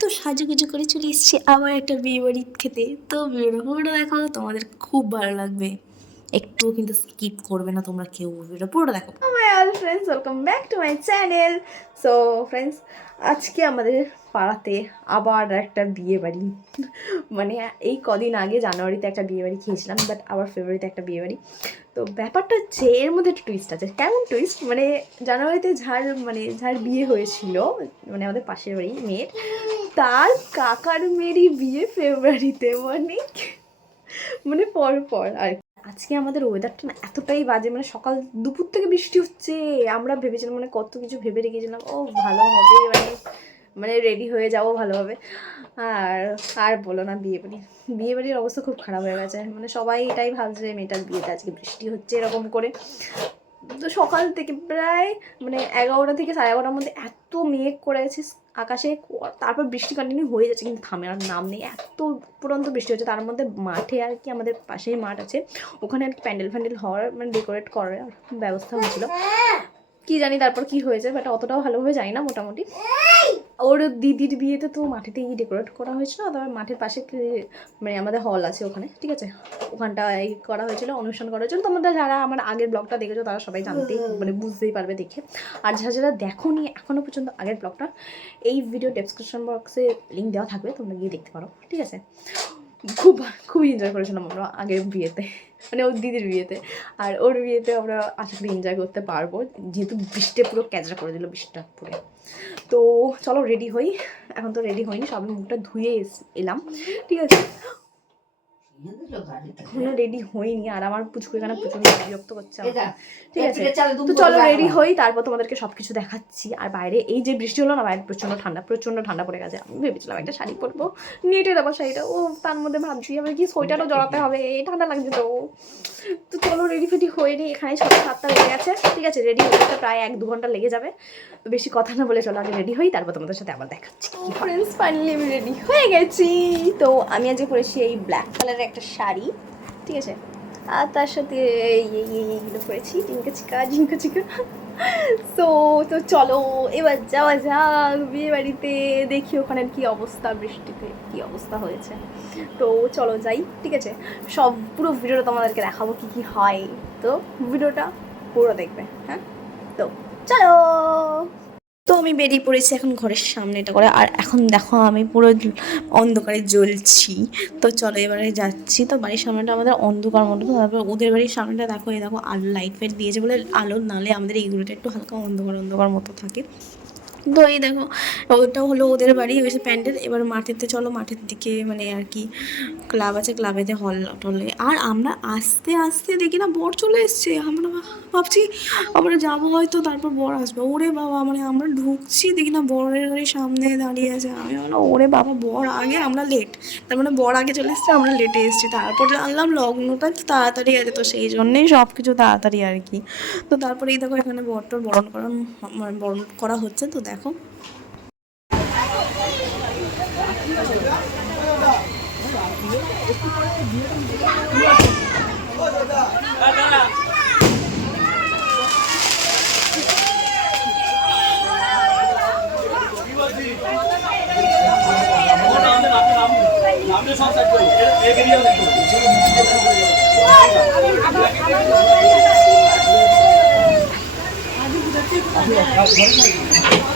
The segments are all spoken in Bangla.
তো সাজুগুজু করে চলে এসেছি আবার একটা বিয়ে বাড়ি খেতে। তো ভিডিওটা পুরোটা দেখো তোমাদের খুব ভালো লাগবে। একটুও কিন্তু স্কিপ করবে না তোমরা কেউ ভিডিওটা পুরোটা দেখো my all friends welcome back to my channel so friends আজকে আমাদের পাড়াতে আবার একটা বিয়ে বাড়ি। মানে এই কদিন আগে জানুয়ারিতে একটা বিয়ে বাড়ি খেয়েছিলাম বাট আবার ফেব্রুয়ারিতে একটা বিয়ে বাড়ি। তো ব্যাপারটা হচ্ছে, এর মধ্যে একটা টুইস্ট আছে। কেমন টুইস্ট মানে জানুয়ারিতে যার মানে যার বিয়ে হয়েছিল মানে আমাদের পাশের বাড়ি মেয়ের তার কাকার মেয়েরই বিয়ে ফেব্রুয়ারিতে মানে। মানে পর পর আর আজকে আমাদের ওয়েদারটা না এতটাই বাজে মানে সকাল দুপুর থেকে বৃষ্টি হচ্ছে। আমরা ভেবেছিলাম মানে কত কিছু ভেবে রেখেছিলাম, ও ভালো হবে মানে মানে রেডি হয়ে যাব ভালোভাবে। আর আর বলো না বিয়ে বাড়ি। বিয়ে বাড়ির অবস্থা খুব খারাপ হয়ে গেছে। মানে সবাই এটাই ভাবছে, মেয়েটার বিয়েতে আজকে বৃষ্টি হচ্ছে এরকম করে। তো সকাল থেকে প্রায় মানে এগারোটা থেকে সাড়ে এগারোটার মধ্যে এত মেঘ করে গেছে আকাশে তারপর বৃষ্টি কন্টিনিউ হয়ে যাচ্ছে, কিন্তু থামে আর নাম নেই। এত পর্যন্ত বৃষ্টি হচ্ছে, তার মধ্যে মাঠে আর কি আমাদের পাশেই মাঠ আছে, ওখানে আর কি প্যান্ডেল ফ্যান্ডেল হওয়ার মানে ডেকোরেট করার ব্যবস্থা হয়েছিল। কি জানি তারপর কি হয়েছে বাট অতটাও ভালোভাবে জানি না মোটামুটি। ওর দিদির বিয়েতে তো মাঠেতেই ডেকোরেট করা হয়েছিল তবে মাঠের পাশে কি- মানে আমাদের হল আছে ওখানে ঠিক আছে? ওখানটায় করা হয়েছিল অনুষ্ঠান করা হয়েছিল। তোমরা যারা আমার আগের ব্লগটা দেখেছ তারা সবাই জানতেই মানে বুঝতেই পারবে দেখে। আর যারা যারা দেখো নি এখনও পর্যন্ত আগের ব্লগটা এই ভিডিও ডেসক্রিপশন বক্সে লিঙ্ক দেওয়া থাকবে তোমরা গিয়ে দেখতে পারো ঠিক আছে? খুব খুব এনজয় করেছিলাম আমরা আগের বিয়েতে মানে ওর দিদির বিয়েতে। আর ওর বিয়েতে আমরা আশা করি এনজয় করতে পারব, যেহেতু বৃষ্টি পুরো ক্যাচরা করে দিল বৃষ্টিটা পুরো। তো চলো রেডি হই, এখন তো রেডি হইনি সবে মুখটা ধুয়ে এলাম, ঠিক আছে? এখনও রেডি হইনি আর আমার পুচকু এখানে প্রচণ্ড বিরক্ত করছে ঠিক আছে তো চলো রেডি হই তারপর তোমাদেরকে সবকিছু দেখাচ্ছি। আর বাইরে এই যে বৃষ্টি হলো না বাইরে প্রচণ্ড ঠান্ডা প্রচণ্ড ঠান্ডা পড়ে গেছে। আমি ভেবেছিলাম একটা শাড়ি পরবো নেটে দেবো শাড়িটা। ও তার মধ্যে ভাবছি আবার কি সোয়েটারও জড়াতে হবে এই ঠান্ডা লাগছে তো। তো চলো রেডি ফেডি হয়ে নি এখানে ছটা সাতটা লেগে গেছে। ঠিক আছে রেডি হতে প্রায় এক দু ঘণ্টা লেগে যাবে। তো বেশি কথা না বলে চলো আগে রেডি হই তারপর তোমাদের সাথে আবার দেখাচ্ছি ফ্রেন্ডস ফাইনালি আমি রেডি হয়ে গেছি। তো আমি আজকে পরেছি এই ব্ল্যাক কালারের একটা শাড়ি, ঠিক আছে? আর তার সাথে এই এই, এই- এইগুলো পরেছি ঝিঙ্কা চিকা ঝিঙ্কা চিকা। সো তো চলো, এবার যাওয়া যাক বিয়ে বাড়িতে দেখি ওখানে কি অবস্থা, বৃষ্টিতে কি অবস্থা হয়েছে। তো চলো যাই, ঠিক আছে? সব, পুরো ভিডিওটা তোমাদেরকে দেখাবো কি কি হয়। তো ভিডিওটা পুরো দেখবে হ্যাঁ? তো চলো! তো আমি বেরিয়ে পড়েছি এখন ঘরের সামনেটা করে আর এখন দেখো আমি পুরো অন্ধকারে জ্বলছি। তো চলো এবারে যাচ্ছি। তো বাড়ির সামনেটা আমাদের অন্ধকার মতো। তারপর ওদের বাড়ির সামনেটা দেখো, এই দেখো, আলো লাইট ফাইট দিয়েছে বলে আলো, নালে আমাদের এইগুলোটা একটু হালকা অন্ধকার অন্ধকার মতো থাকে। তো এই দেখো, ওটা হলো ওদের বাড়ি হয়েছে প্যান্ডেল। এবার মাঠেতে চলো, মাঠের দিকে মানে আর কি ক্লাব আছে ক্লাবেতে হল টলে আর আমরা আস্তে আস্তে দেখি না, বর চলে এসছে। আমরা ভাবছি, আমরা যাব হয়তো, তারপর বর আসবে। ওরে বাবা মানে আমরা ঢুকছি, দেখি না বরের গাড়ির সামনে দাঁড়িয়ে আছে। আমি বললাম, ওরে বাবা, বর আগে, আমরা লেট তার মানে বর আগে চলে এসছে, আমরা লেটে এসেছি। তারপর জানলাম, লগ্নটা তাড়াতাড়ি আছে, তো সেই জন্যেই সব কিছু তাড়াতাড়ি আর কি। তো তারপরে এই দেখো, এখানে বরটার বরণ করা মানে বরণ করা হচ্ছে, তো দেখো। দেখো Thank you.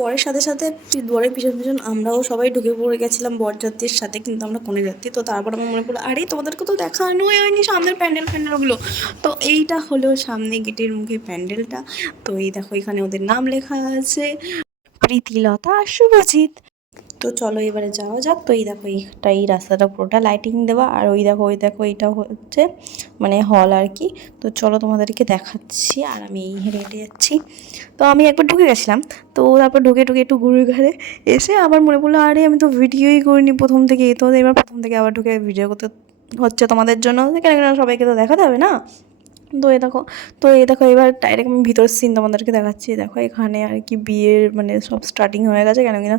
বরের সাথে সাথে বরের পিছন পিছন আমরাও সবাই ঢুকে পড়ে গেছিলাম বরযাত্রীর সাথে, কিন্তু আমরা কোনে যাত্রী। তো তারপর আমার মনে পড়ল, আরে, তোমাদেরকে তো দেখানোই হয়নি সামনের প্যান্ডেল প্যান্ডেলগুলো তো এইটা হলো সামনে গেটের মুখে প্যান্ডেলটা। তো এই দেখো, এখানে ওদের নাম লেখা আছে, প্রীতিলতা শুভজিৎ। তো চলো এবারে যাওয়া যাক। তো এই দেখো এইটা এই রাস্তাটা পুরোটা লাইটিং দেওয়া। আর ওই দেখো ওই দেখো, এইটা হচ্ছে মানে হল আর কি। তো চলো তোমাদেরকে দেখাচ্ছি আর আমি এই হেঁটে হেঁটে যাচ্ছি। তো আমি একবার ঢুকে গেছিলাম। তো তারপর ঢুকে ঢুকে একটু ঘুরে ঘুরে এসে আবার মনে পড়ল, আরে আমি তো ভিডিওই করিনি প্রথম থেকে তো এবার প্রথম থেকে আবার ঢুকে ভিডিও করতে হচ্ছে তোমাদের জন্য। কেন কেন সবাইকে তো দেখাতে হবে না? তো এ দেখো, তো এই দেখো এবার ডাইরেক্ট আমি ভিতরের সিন তোমাদেরকে দেখাচ্ছি। দেখো এখানে আর কি বিয়ের মানে সব স্টার্টিং হয়ে গেছে কেন কিনা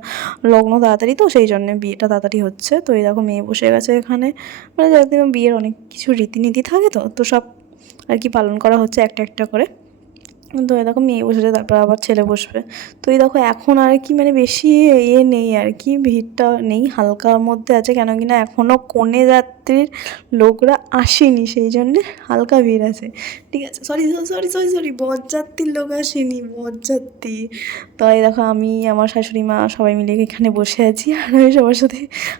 লগ্ন তাড়াতাড়ি তো সেই জন্য বিয়েটা তাড়াতাড়ি হচ্ছে। তো এই দেখো মেয়ে বসে গেছে এখানে। মানে যাতে বিয়ের অনেক কিছু রীতিনীতি থাকে তো তো সব আর কি পালন করা হচ্ছে একটা একটা করে। তো এই দেখো মেয়ে বসেছে, তারপর আবার ছেলে বসবে। তো এই দেখো এখন আর কি মানে বেশি ইয়ে নেই আর কি, ভিড়টা নেই, হালকার মধ্যে আছে কেন কি না এখনও কনে যাত্রীর লোকরা আসেনি, সেই জন্যে হালকা ভিড় আছে। ঠিক আছে সরি সরি সরি সরি বরযাত্রীর লোক আসেনি, বরযাত্রী। তো এই দেখো আমি, আমার শাশুড়ি মা সবাই মিলে এখানে বসে আছি, আর আমি সবার সাথে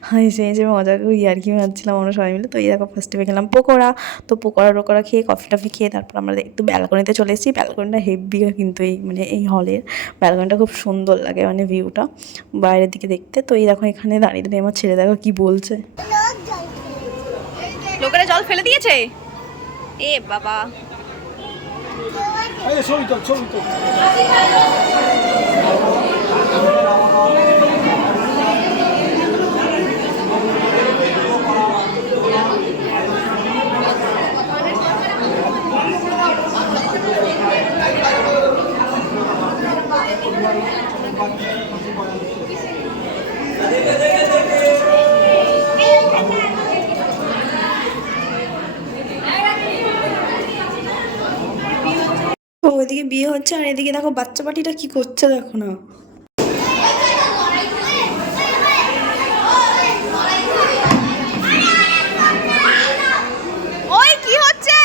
হেসে হেসে মজা করি আর কি মারছিলাম আমরা সবাই মিলে। তো এই দেখো ফার্স্টে গেলাম পকোড়া। তো পকোড়া টোকোড়া খেয়ে কফি টফি খেয়ে, তারপর আমরা একটু ব্যালকনিতে চলে এসেছি। ব্যালকনিটা হেভি কিন্তু এই মানে এই হলের ব্যালকনিটা খুব সুন্দর লাগে মানে ভিউটা বাইরের দিকে দেখতে। তো এই দেখো এখানে দাঁড়িয়ে দাঁড়িয়ে আমার ছেলে দেখো কি বলছে। লোকেরা জল ফেলে দিয়েছে? এ বাবা। ওইদিকে বিয়ে হচ্ছে আর এদিকে দেখো বাচ্চা পাটিটা কি করছে দেখো না ওই কি হচ্ছে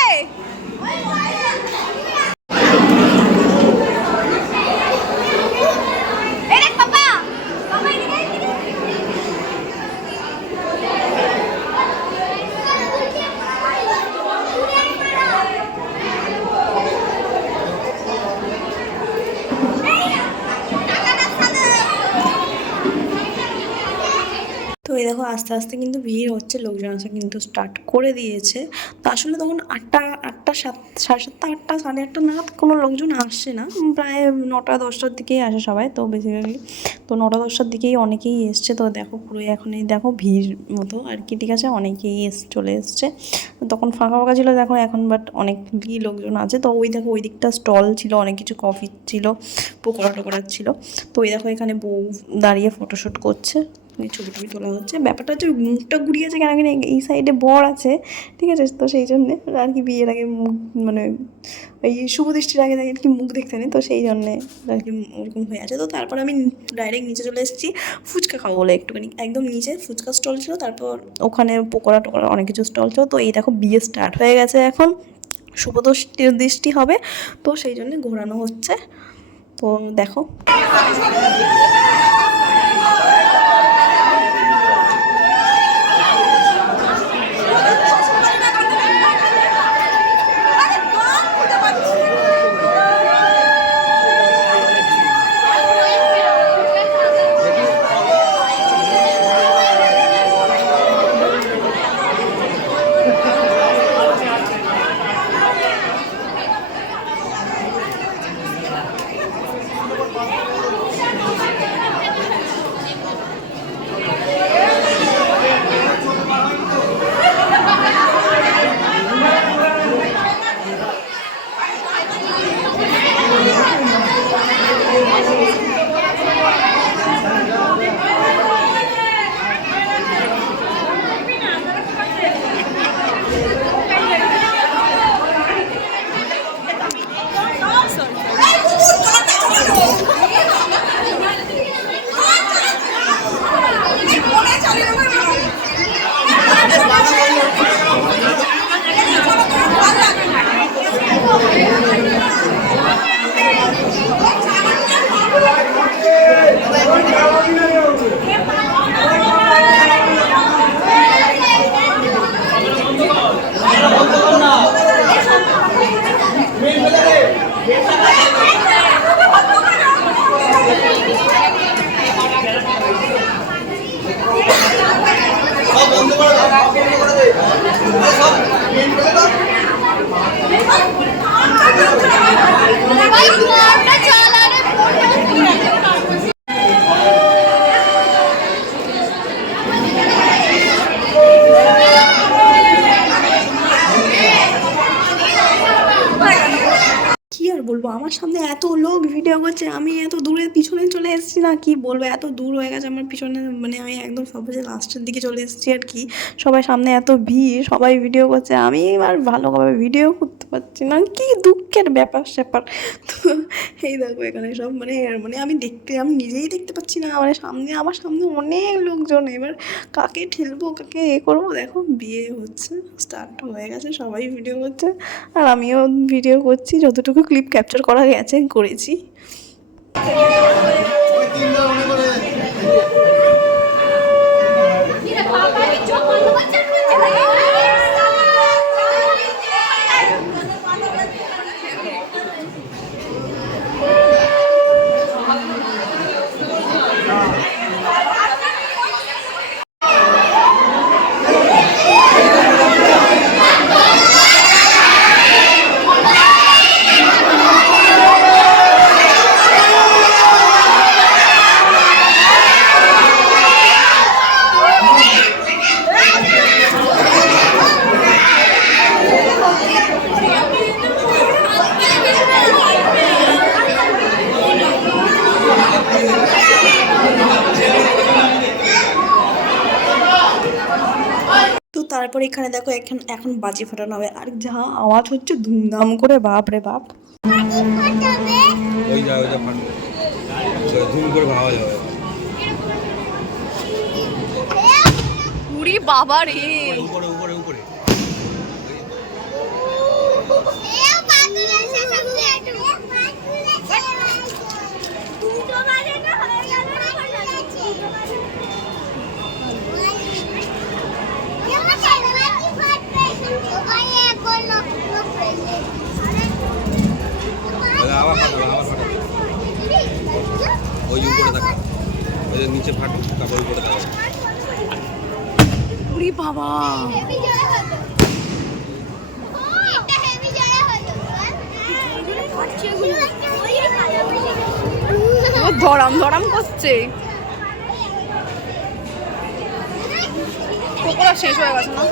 তো এই দেখো আস্তে আস্তে কিন্তু ভিড় হচ্ছে, লোকজন আসা কিন্তু স্টার্ট করে দিয়েছে। তো আসলে তখন আটটা আটটা সাত, সাড়ে সাতটা, আটটা, সাড়ে আটটা নাগাদ কোনো লোকজন আসছে না। প্রায় নটা, দশটার দিকেই আসে সবাই, তো বেসিক্যালি তো নটা, দশটার দিকেই অনেকেই এসছে। তো দেখো পুরো এখন এই দেখো ভিড় মতো আর কি, ঠিক আছে? অনেকেই এস, চলে এসছে। তখন ফাঁকা ফাঁকা ছিল দেখো এখন বাট অনেকই লোকজন আছে। তো ওই দেখো, ওই দিকটা স্টল ছিল, অনেক কিছু কফি ছিল পকোড়া টোকোড়া ছিল। তো ওই দেখো এখানে বউ দাঁড়িয়ে ফটোশ্যুট করছে। ছবি টবি তোলা হচ্ছে। ব্যাপারটা হচ্ছে মুখটা ঘুরিয়েছে কেন কিনা এই সাইডে বর আছে, ঠিক আছে? তো সেই জন্যে আর কি বিয়ের আগে মুখ মানে ওই শুভ দৃষ্টির আগে আর কি মুখ দেখতে নেই, তো সেই জন্যে আর কি ওরকম হয়ে আছে। তো তারপর আমি ডাইরেক্ট নিচে চলে এসেছি ফুচকা খাব বলে একটুখানি, একদম নিচে ফুচকা স্টল ছিল, তারপর ওখানে পকোড়া টোকোড়া অনেক কিছু স্টল ছিল, তো এই দেখো বিয়ে স্টার্ট হয়ে গেছে এখন। শুভ দৃষ্টি হবে, তো সেই জন্যে ঘোরানো হচ্ছে। তো দেখো। ভিডিও করছে আমি এত দূরে পিছনে চলে এসেছি না, কি বলব? এত দূর হয়ে গেছে আমার পিছনে মানে আমি একদম সবচেয়ে লাস্টের দিকে চলে এসেছি আর কি। সবাই সামনে এত ভিড়, সবাই ভিডিও করছে, আমি আর ভালোভাবে ভিডিও করতে পারছি না, কি দুঃখের ব্যাপার স্যাপার। তো এই দেখো এখানে সব মানে মানে আমি দেখতে, আমি নিজেই দেখতে পাচ্ছি না মানে সামনে, আমার সামনে অনেক লোকজন, এবার কাকে ঠেলবো, কাকে এ করব? দেখো, বিয়ে হচ্ছে স্টার্ট হয়ে গেছে, সবাই ভিডিও করছে, আর আমিও ভিডিও করছি, যতটুকু ক্লিপ ক্যাপচার করা গেছে, করেছি। তো তারপরে এখানে দেখো এখন এখন বাজি ফাটানো হবে। আর যা আওয়াজ হচ্ছে ধুমধাম করে বাপ রে বাপ। ওই যা ওই যা ধুম করে ভাবা যাবে। বাবা রে উপরে উপরে উপরে ওই আবার ফাটাবে আবার ফাটাবে ওই যে উপরে থাকা ওই যে নিচে ফাট তারপর উপরে থাকা উড়ি বাবা। ধরাম ধরাম করছে। পকোড়া শেষ হয়ে গেছে না?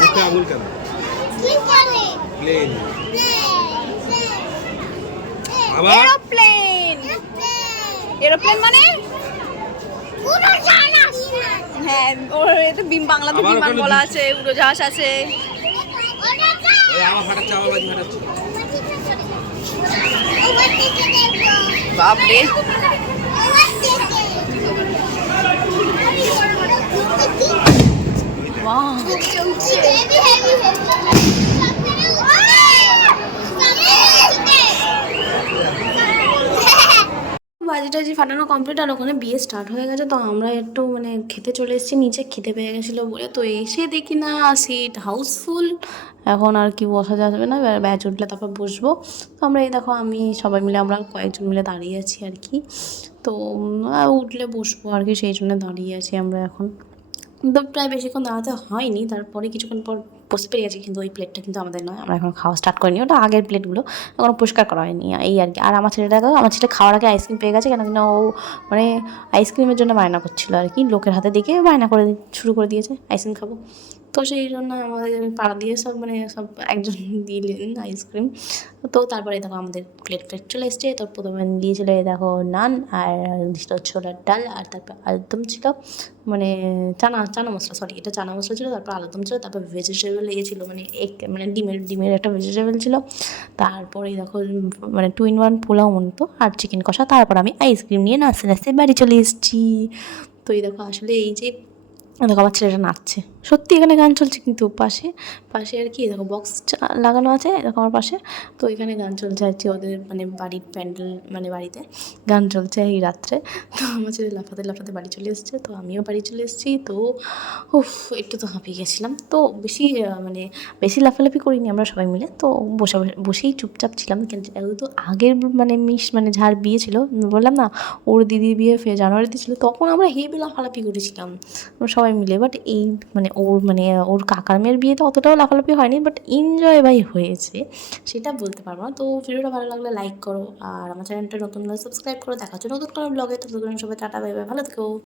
মুখে আঙুল কেন? প্লেন আবার এরোপ্লেন। এরোপ্লেন মানে? হ্যাঁ ওর এতে বিম বাংলাতে বিমান বলা আছে উড়োজাহাজ আছে। ওই আবার বাজি টাজি ফাটানো কমপ্লিট আর ওখানে বিয়ে স্টার্ট হয়ে গেছে, তো আমরা একটু মানে খেতে চলে এসেছি, নিচে খেতে পেয়ে গেছিল বলে। তো এসে দেখি না সিট হাউসফুল এখন আর কি বসা যাবে না ব্যাচ উঠলে তারপর বসবো। তো আমরা এই দেখো, আমি সবাই মিলে, আমরা কয়েকজন মিলে দাঁড়িয়ে আছি আর কি। তো উঠলে বসবো আর কি, সেই জন্য দাঁড়িয়ে আছি আমরা এখন। তো প্রায় বেশিক্ষণ দাঁড়াতে হয়নি। তারপরে কিছুক্ষণ পর বসে পেরে গেছি কিন্তু ওই প্লেটটা কিন্তু আমাদের নয়। আমরা এখন খাওয়া স্টার্ট করিনি। ওটা আগের প্লেটগুলো এখনও পরিষ্কার করা হয়নি এই আর কি। আর আমার ছেলেটা তো আমার ছেলে খাওয়ার আগে আইসক্রিম পেয়ে গেছে কেন কিনা ও মানে আইসক্রিমের জন্য বায়না করছিল আর কি। লোকের হাতে দেখে বায়না করে শুরু করে দিয়েছে। আইসক্রিম খাব। তো সেই জন্য আমাদের পাড়া দিয়ে সব মানে সব একজন দিলেন আইসক্রিম তো তারপরে দেখো আমাদের প্লেট প্লেট চলে এসছে। তো প্রথমে দিয়েছিল দেখো নান আর ছিল ছোলার ডাল আর তারপর আলুদম ছিল। মানে চানা চানা মশলা সরি এটা চানা মশলা ছিল, তারপর আলুদম ছিল, তারপর ভেজিটেবল ছিল মানে এক মানে ডিমের ডিমের একটা ভেজিটেবল ছিল। তারপরে দেখো মানে টু ইন ওয়ান পোলাও মতো আর চিকেন কষা। তারপর আমি আইসক্রিম নিয়ে নাচতে নাচতে বাড়ি চলে এসেছি। তো এই দেখো আসলে এই যে, দেখো আমার ছেলেটা নাচছে। সত্যি এখানে গান চলছে কিন্তু পাশে পাশে আর কি, দেখো বক্স লাগানো আছে দেখো আমার পাশে। তো এখানে গান চলছে আর কি, ওদের মানে বাড়ির প্যান্ডেল মানে বাড়িতে গান চলছে এই রাত্রে। তো আমার ছেলে লাফাতে লাফাতে বাড়ি চলে এসেছে, তো আমিও বাড়ি চলে এসেছি। তো উফ, একটু তো হাঁপিয়ে গেছিলাম। তো বেশি মানে বেশি লাফালাফি করিনি আমরা সবাই মিলে। তো বসে বসে- বসেই চুপচাপ ছিলাম, কিন্তু যেহেতু আগের মানে মিস মানে যার বিয়ে ছিল বললাম না, ওর দিদির বিয়ে ফে জানুয়ারিতে ছিল, তখন আমরা হেভি লাফালাফি করেছিলাম। সবাই মিলে বাট এই মানে ওর মানে ওর কাকার মেয়ের বিয়েতে অতটাও লাফালাফি হয়নি বাট এনজয় ভাই হয়েছে। সেটা বলতে পারব না। তো ভিডিওটা ভালো লাগলে লাইক করো, আর আমার চ্যানেলটা নতুন সাবস্ক্রাইব করো। দেখা হচ্ছে নতুন কোনো ব্লগে তো সবাই টাটা বাই বাই ভালো থেকো।